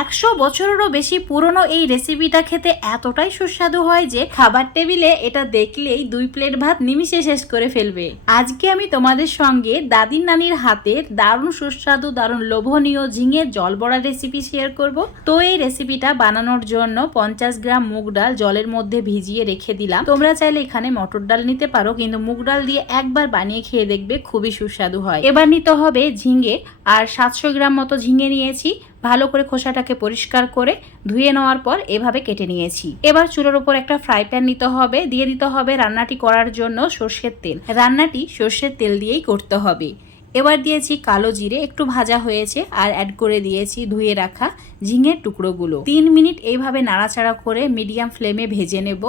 একশো বছরেরও বেশি পুরনো এই রেসিপিটা খেতে এতটাই সুস্বাদু হয় যে খাবার টেবিলে এটা দেখলেই দুই প্লেট ভাত নিমিশে শেষ করে ফেলবে। আজকে আমি তোমাদের সঙ্গে দাদির নানির হাতের দারুণ সুস্বাদু, দারুণ লোভনীয় ঝিঙের জল বড়া রেসিপি শেয়ার করব। তো এই রেসিপিটা বানানোর জন্য পঞ্চাশ গ্রাম মুগ ডাল জলের মধ্যে ভিজিয়ে রেখে দিলাম। তোমরা চাইলে এখানে মটর ডাল নিতে পারো, কিন্তু মুগ ডাল দিয়ে একবার বানিয়ে খেয়ে দেখবে খুবই সুস্বাদু হয়। এবার নিতে হবে ঝিঙে, আর সাতশো গ্রাম মতো ঝিঙে নিয়েছি। ভালো করে খোসাটাকে পরিষ্কার করে ধুয়ে নেওয়ার পর এভাবে কেটে নিয়েছি। এবার চুলোর উপর একটা ফ্রাই প্যান নিতে হবে, দিয়ে দিতে হবে রান্নাটি করার জন্য সর্ষের তেল। রান্নাটি সর্ষের তেল দিয়েই করতে হবে। এবার দিয়েছি কালো জিরে, একটু ভাজা হয়েছে আর অ্যাড করে দিয়েছি ধুয়ে রাখা ঝিঙের টুকরোগুলো। তিন মিনিট এইভাবে নাড়াচাড়া করে মিডিয়াম ফ্লেমে ভেজে নেব।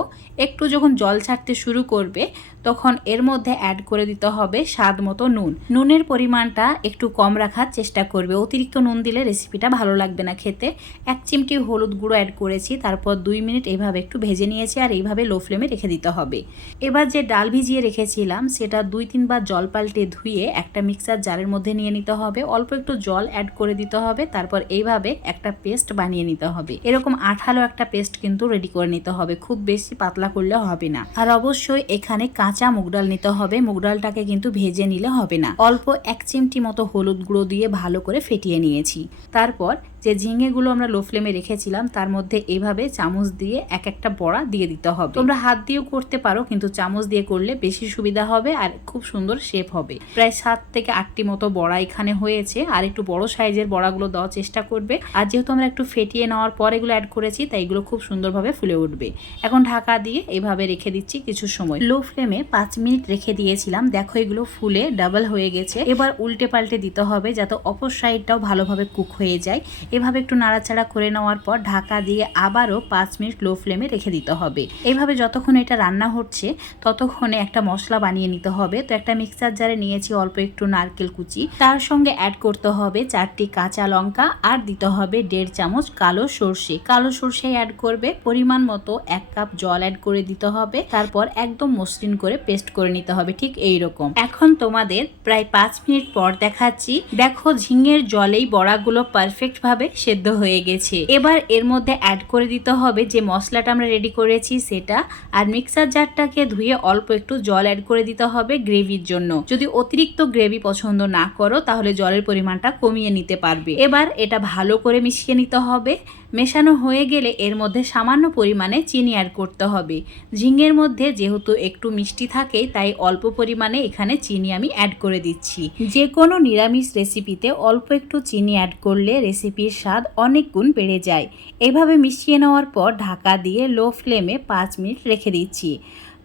একটু যখন জল ছাড়তে শুরু করবে, তখন এর মধ্যে অ্যাড করে দিতে হবে স্বাদ মতো নুন। নুনের পরিমাণটা একটু কম রাখার চেষ্টা করবে। অতিরিক্ত নুন দিলে রেসিপিটা ভালো লাগবে না খেতে। এক চিমটি হলুদ গুঁড়ো অ্যাড করেছি, তারপর দুই মিনিট এইভাবে একটু ভেজে নিয়েছি আর এইভাবে লো ফ্লেমে রেখে দিতে হবে। এবার যে ডাল ভিজিয়ে রেখেছিলাম, সেটা দুই তিনবার জল পাল্টে ধুয়ে একটা মিক্সার জারের মধ্যে নিয়ে নিতে হবে, অল্প একটু জল অ্যাড করে দিতে হবে, তারপর এইভাবে একটা পেস্ট বানিয়ে নিতে হবে। এরকম আঠালো একটা পেস্ট কিন্তু রেডি করে নিতে হবে, খুব বেশি পাতলা করলে হবে না। আর অবশ্যই এখানে কাঁচা মুগ ডাল নিতে হবে, মুগ ডালটাকে কিন্তু ভেজে নিলে হবে না। অল্প এক চিমটি মতো হলুদ গুঁড়ো দিয়ে ভালো করে ফেটিয়ে নিয়েছি। তারপর যে ঝিঙেগুলো আমরা লো ফ্লেমে রেখেছিলাম, তার মধ্যে এভাবে চামচ দিয়ে এক একটা বড়া দিয়ে দিতে হবে। তোমরা হাত দিয়েও করতে পারো, কিন্তু চামচ দিয়ে করলে বেশি সুবিধা হবে আর খুব সুন্দর শেপ হবে। প্রায় সাত থেকে আটটি মতো বড়া এখানে হয়েছে। আর একটু বড় সাইজের বড়াগুলো দেওয়ার চেষ্টা করবে। আর যেহেতু আমরা একটু ফেটিয়ে নেওয়ার পর এগুলো অ্যাড করেছি, তাই এগুলো খুব সুন্দরভাবে ফুলে উঠবে। এখন ঢাকা দিয়ে এভাবে রেখে দিচ্ছি কিছু সময়। লো ফ্লেমে পাঁচ মিনিট রেখে দিয়েছিলাম। দেখো এগুলো ফুলে ডাবল হয়ে গেছে। এবার উল্টে পাল্টে দিতে হবে যাতে অপর সাইডটাও ভালোভাবে কুক হয়ে যায়। এভাবে একটু নাড়াচাড়া করে নেওয়ার পর ঢাকা দিয়ে আবারও পাঁচ মিনিট লো ফ্লেমে রেখে দিতে হবে। এভাবে যতক্ষণ এটা রান্না হচ্ছে, ততক্ষণে একটা মশলা বানিয়ে নিতে হবে। তো একটা মিক্সার জারে নিয়েছি অল্প একটু নারকেল কুচি। তার সঙ্গে অ্যাড করতে হবে চারটি কাঁচা লঙ্কা আর দিতে হবে দেড় চামচ কালো সর্ষে। কালো সর্ষে অ্যাড করবে, পরিমাণ মতো এক কাপ জল অ্যাড করে দিতে হবে। তারপর একদম মসৃণ করে পেস্ট করে নিতে হবে, ঠিক এই রকম এখন তোমাদের প্রায় পাঁচ মিনিট পর দেখাচ্ছি। দেখো ঝিঙের জলেই বড়াগুলো পারফেক্ট ভাবে সেদ্ধ হয়ে গেছে। এবার এর মধ্যে অ্যাড করে দিতে হবে যে মশলাটা আমরা রেডি করেছি সেটা। আর মিক্সার জারটাকে ধুয়ে অল্প একটু জল অ্যাড করে দিতে হবে গ্রেভির জন্য। যদি অতিরিক্ত গ্রেভি পছন্দ না করো, তাহলে জলের পরিমাণটা কমিয়ে নিতে পারবে। এবার এটা ভালো করে মিশিয়ে নিতে হবে। মেশানো হয়ে গেলে এর মধ্যে সামান্য পরিমাণে চিনি অ্যাড করতে হবে। ঝিঙের মধ্যে যেহেতু একটু মিষ্টি থাকে, তাই অল্প পরিমাণে এখানে চিনি আমি অ্যাড করে দিচ্ছি। যে কোনো নিরামিষ রেসিপিতে অল্প একটু চিনি অ্যাড করলে রেসিপির স্বাদ অনেক গুণ বেড়ে যায়। এভাবে মিশিয়ে নেওয়ার পর ঢাকা দিয়ে লো ফ্লেমে পাঁচ মিনিট রেখে দিচ্ছি।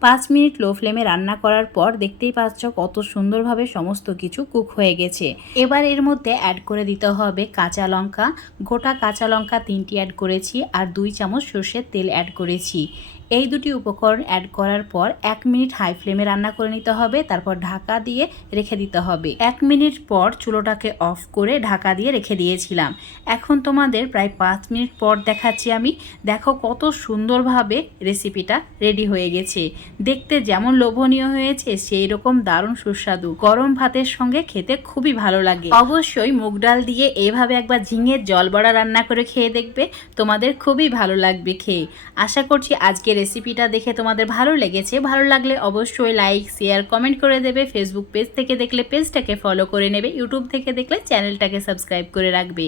পাঁচ মিনিট লো ফ্লেমে রান্না করার পর দেখতেই পাচ্ছ কত সুন্দরভাবে সমস্ত কিছু কুক হয়ে গেছে। এবার এর মধ্যে অ্যাড করে দিতে হবে কাঁচা লঙ্কা। গোটা কাঁচা লঙ্কা তিনটি অ্যাড করেছি আর দুই চামচ সর্ষের তেল অ্যাড করেছি। এই দুটি উপকরণ অ্যাড করার পর এক মিনিট হাই ফ্লেমে রান্না করে নিতে হবে, তারপর ঢাকা দিয়ে রেখে দিতে হবে। এক মিনিট পর চুলোটাকে অফ করে ঢাকা দিয়ে রেখে দিয়েছিলাম। এখন তোমাদের প্রায় পাঁচ মিনিট পর দেখাচ্ছি আমি। দেখো কত সুন্দরভাবে রেসিপিটা রেডি হয়ে গেছে। দেখতে যেমন লোভনীয় হয়েছে, সেই রকম দারুণ সুস্বাদু। গরম ভাতের সঙ্গে খেতে খুবই ভালো লাগে। অবশ্যই মুগ ডাল দিয়ে এইভাবে একবার ঝিঙের জল বড়া রান্না করে খেয়ে দেখবে, তোমাদের খুবই ভালো লাগবে খেয়ে। আশা করছি আজকের রেসিপিটা দেখে তোমাদের ভালো লেগেছে, ভালো লাগলে অবশ্যই লাইক শেয়ার কমেন্ট করে দেবে ফেসবুক পেজ থেকে দেখলে পেজটাকে ফলো করে নেবে ইউটিউব থেকে দেখলে চ্যানেলটাকে সাবস্ক্রাইব করে রাখবে।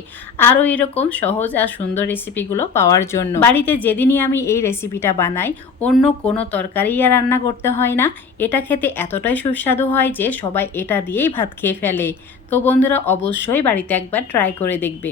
আরও এরকম সহজ আর সুন্দর রেসিপিগুলো পাওয়ার জন্য। বাড়িতে যেদিনই আমি এই রেসিপিটা বানাই, অন্য কোনো তরকারি আর রান্না করতে হয় না। এটা খেতে এতটাই সুস্বাদু হয় যে সবাই এটা দিয়েই ভাত খেয়ে ফেলে। তো বন্ধুরা, অবশ্যই বাড়িতে একবার ট্রাই করে দেখবে।